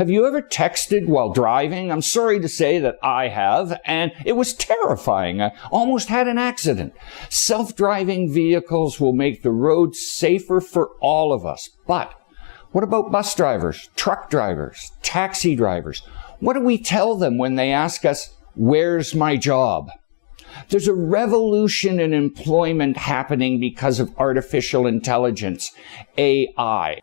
Have you ever texted while driving? I'm sorry to say that I have, and it was terrifying. I almost had an accident. Self-driving vehicles will make the roads safer for all of us. But what about bus drivers, truck drivers, taxi drivers? What do we tell them when they ask us, "Where's my job?" There's a revolution in employment happening because of artificial intelligence, AI.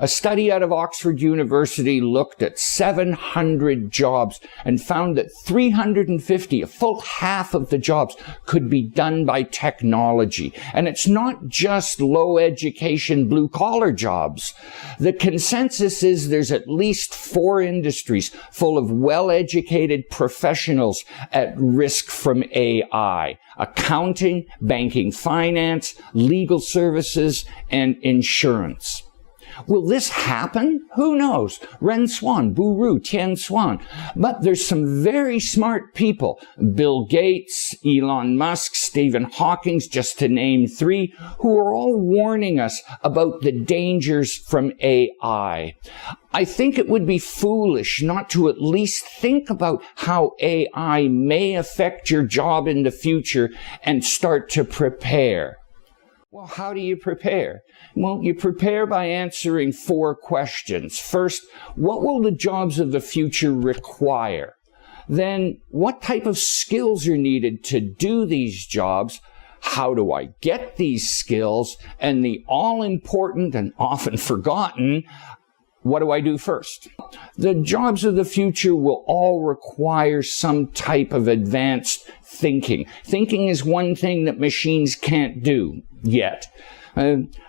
A study out of Oxford University looked at 700 jobs and found that 350, a full half of the jobs, could be done by technology. And it's not just low education, blue collar jobs. The consensus is there's at least 4 industries full of well-educated professionals at risk from AI. Accounting, banking, finance, legal services, and insurance. Will this happen? Who knows? Ren Swan, Buru, Tian Swan. But there's some very smart people, Bill Gates, Elon Musk, Stephen Hawking, just to name 3, who are all warning us about the dangers from AI. I think it would be foolish not to at least think about how AI may affect your job in the future and start to prepare. Well, how do you prepare? Well, you prepare by answering 4 questions. First, what will the jobs of the future require? Then, what type of skills are needed to do these jobs? How do I get these skills? And the all-important and often forgotten, what do I do first? The jobs of the future will all require some type of advanced thinking. Thinking is one thing that machines can't do yet.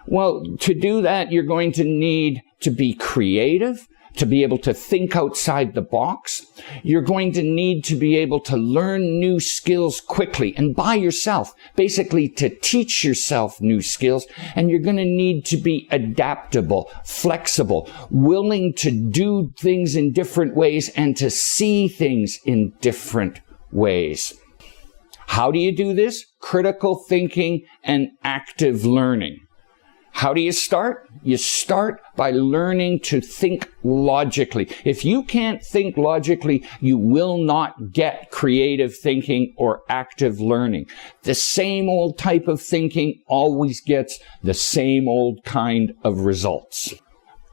Well, to do that, you're going to need to be creative, to be able to think outside the box. You're going to need to be able to learn new skills quickly and by yourself, basically to teach yourself new skills. And you're going to need to be adaptable, flexible, willing to do things in different ways and to see things in different ways. How do you do this? Critical thinking and active learning. How do you start? You start by learning to think logically. If you can't think logically, you will not get creative thinking or active learning. The same old type of thinking always gets the same old kind of results.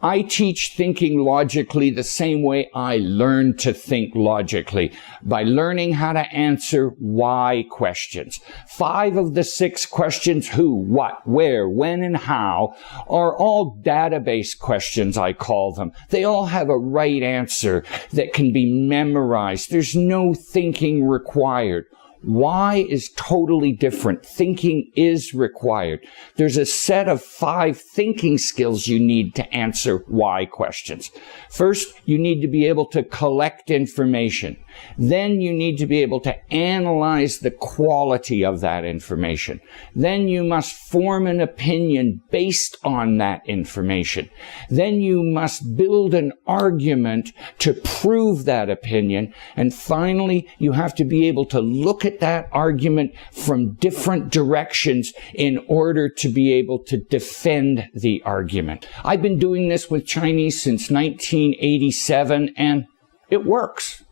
I teach thinking logically the same way I learned to think logically, by learning how to answer why questions. 5 of the 6 questions, who, what, where, when, and how, are all database questions, I call them. They all have a right answer that can be memorized. There's no thinking required. Why is totally different. Thinking is required. There's a set of 5 thinking skills you need to answer why questions. First, you need to be able to collect information. Then you need to be able to analyze the quality of that information. Then you must form an opinion based on that information. Then you must build an argument to prove that opinion. And finally, you have to be able to look at that argument from different directions in order to be able to defend the argument. I've been doing this with Chinese since 1987, and it works.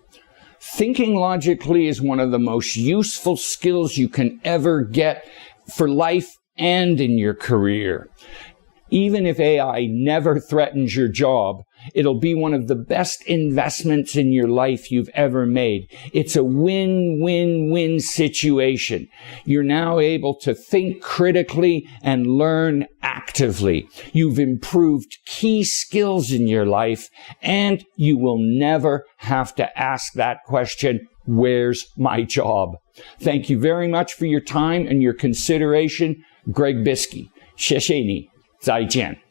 Thinking logically is one of the most useful skills you can ever get for life and in your career. Even if AI never threatens your job, it'll be one of the best investments in your life you've ever made. It's a win-win-win situation. You're now able to think critically and learn actively. You've improved key skills in your life, and you will never have to ask that question, where's my job? Thank you very much for your time and your consideration. Greg Biskey. 谢谢你，再见。